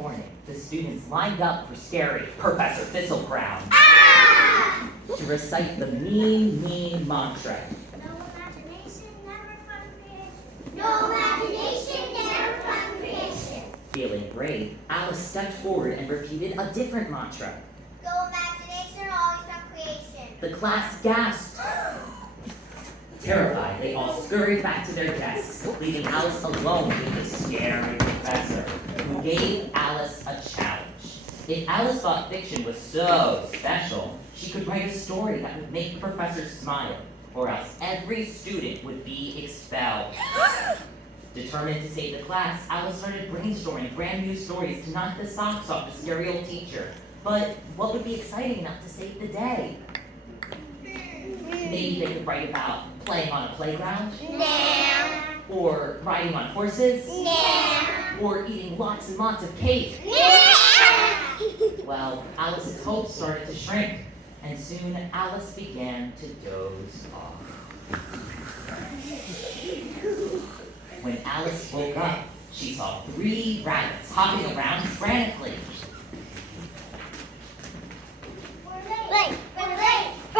morning, the students lined up for scary Professor Thistlecrown to recite the mean mantra. No imagination, never fun creation. No imagination, never fun creation. Feeling brave, Alice stepped forward and repeated a different mantra. No imagination, always fun creation. The class gasped. Terrified, they all scurried back to their desks, leaving Alice alone with the scary professor, who gave Alice a challenge. If Alice thought fiction was so special, she could write a story that would make the professor smile, or else every student would be expelled. Determined to save the class, Alice started brainstorming brand new stories to knock the socks off the scary old teacher. But what would be exciting enough to save the day? Maybe they could write about playing on a playground? Nah. Or riding on horses? Nah. Or eating lots and lots of cake? Nah. Well, Alice's hopes started to shrink, and soon Alice began to doze off. When Alice woke up, she saw 3 rabbits hopping around frantically. We're late for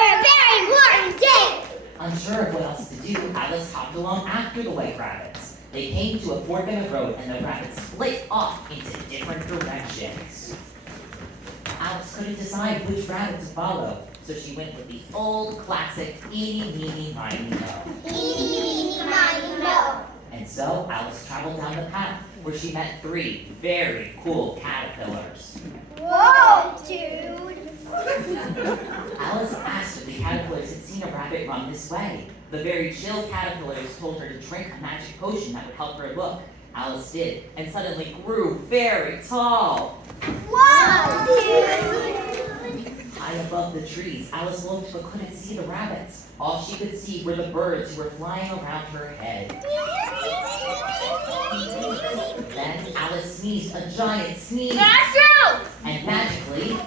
a very important day. Unsure of what else to do, Alice hopped along after the white rabbits. They came to a fork in the road, and the rabbits split off into different directions. Alice couldn't decide which rabbit to follow, so she went with the old classic eeny, meeny, miny, moe. Eeny, meeny, miny, moe. And so Alice traveled down the path where she met 3 very cool caterpillars. Whoa, dude. Alice asked if the caterpillars had seen a rabbit run this way. The very chill caterpillars told her to drink a magic potion that would help her look. Alice did, and suddenly grew very tall. Whoa, dude. High above the trees, Alice looked but couldn't see the rabbits. All she could see were the birds who were flying around her head. Then Alice sneezed a giant sneeze. And magically,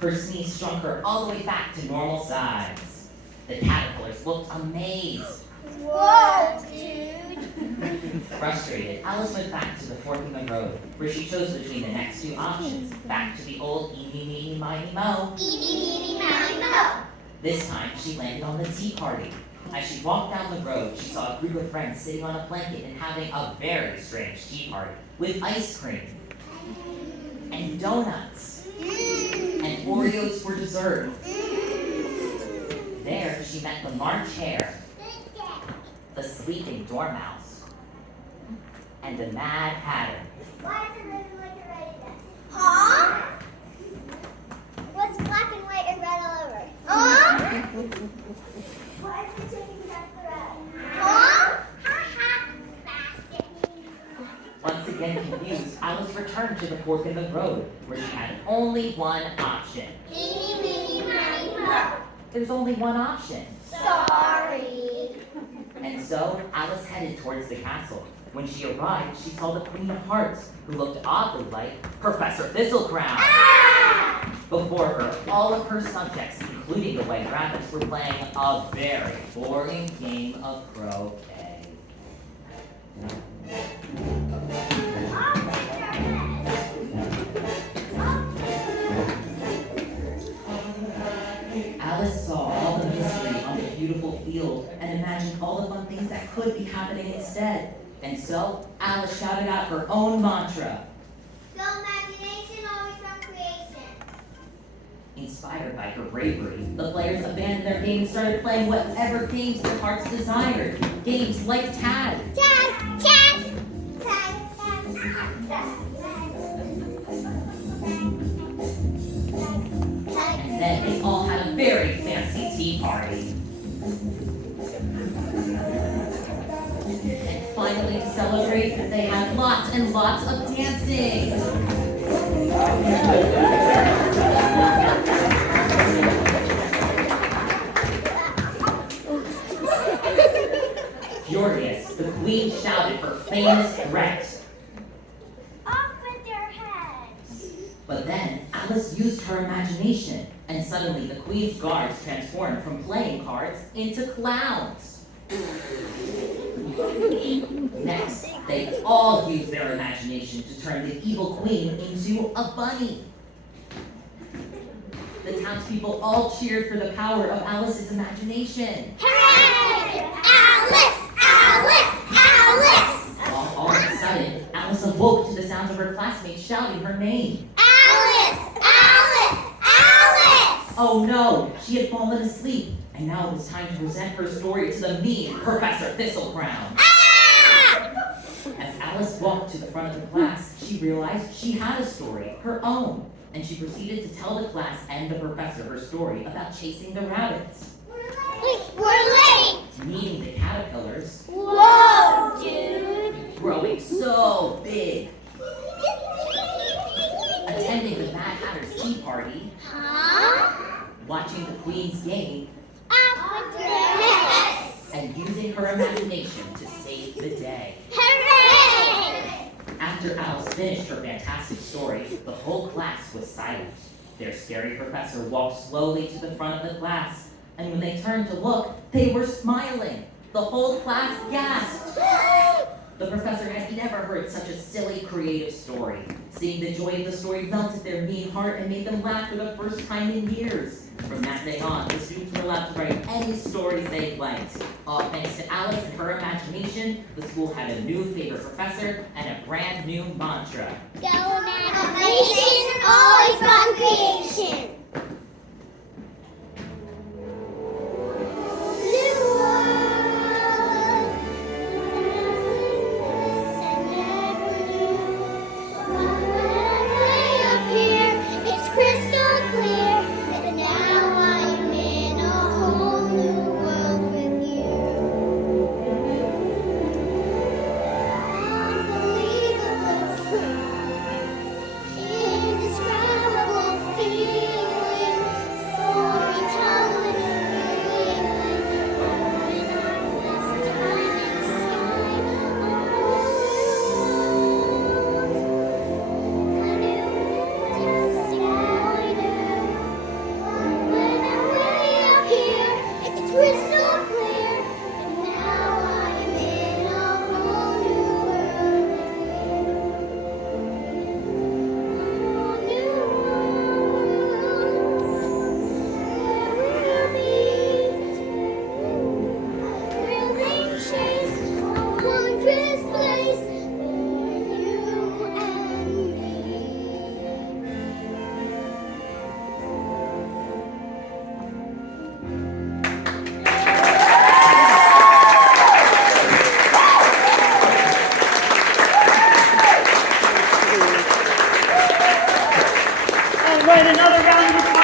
her sneeze shrunk her all the way back to normal size. The caterpillars looked amazed. Whoa, dude. Frustrated, Alice went back to the fork in the road, where she chose between the next 2 options. Back to the old eeny, meeny, miny, moe. Eeny, meeny, miny, moe. This time, she landed on the tea party. As she walked down the road, she saw a group of friends sitting on a blanket and having a very strange tea party with ice cream and donuts and Oreos for dessert. There, she met the March Hare, the Sleeping Dormouse, and the Mad Hatter. Why is it looking like a red and huh? What's black and white and red all over? Huh? Why is it changing back to red? Huh? Ha ha. Once again confused, Alice returned to the fork in the road, where she had only one option. Eeny, meeny, miny, moe. There's only one option. Sorry. And so, Alice headed towards the castle. When she arrived, she saw the Queen of Hearts, who looked oddly like Professor Thistlecrown. Ah! Before her, all of her subjects, including the white rabbits, were playing a very boring game of croquet. Alice saw all the mystery on the beautiful field and imagined all the fun things that could be happening instead. And so, Alice shouted out her own mantra. No imagination, always fun creation. Inspired by her bravery, the players abandoned their game and started playing whatever games their hearts desired. Games like tag. Tag, tag. Tag, tag, tag. And then they all had a very fancy tea party. And finally, to celebrate, they had lots and lots of dancing. Furious, the queen shouted her famous threat. Off with their heads. But then Alice used her imagination, and suddenly the queen's guards transformed from playing cards into clowns. Next, They all used their imagination to turn the evil queen into a bunny. The townspeople all cheered for the power of Alice's imagination. Hooray! Alice! Alice! Alice! All of a sudden, Alice awoke to the sounds of her classmates shouting her name. Alice! Alice! Alice! Oh no, she had fallen asleep, and now it was time to present her story to the mean Professor Thistlecrown. Ah! As Alice walked to the front of the class, she realized she had a story, her own, and she proceeded to tell the class and the professor her story about chasing the rabbits, We're late! meeting the caterpillars, Whoa, dude! growing so big, attending the Mad Hatter's tea party, Huh? watching the Queen's game, Yes! and using her imagination to save the day. Hooray! After Alice finished her fantastic story, the whole class was silent. Their scary professor walked slowly to the front of the class, and when they turned to look, they were smiling. The whole class gasped. The professor had never heard such a silly, creative story. Seeing the joy of the story melted their mean heart and made them laugh for the first time in years. From that day on, the students were allowed to write any stories they liked. All thanks to Alice and her imagination, the school had a new favorite professor and a brand new mantra. Go imagination, always from creation. New world, and never knew. Way up here, it's crystal clear, and now I'm in a whole new world with you. Unbelievable, indescribable feeling, storytelling and feeling, open arms, time and sky, a new sky new. When I'm way up here, it's crystal clear, and now I'm in a whole new world with you. All right, another round of applause.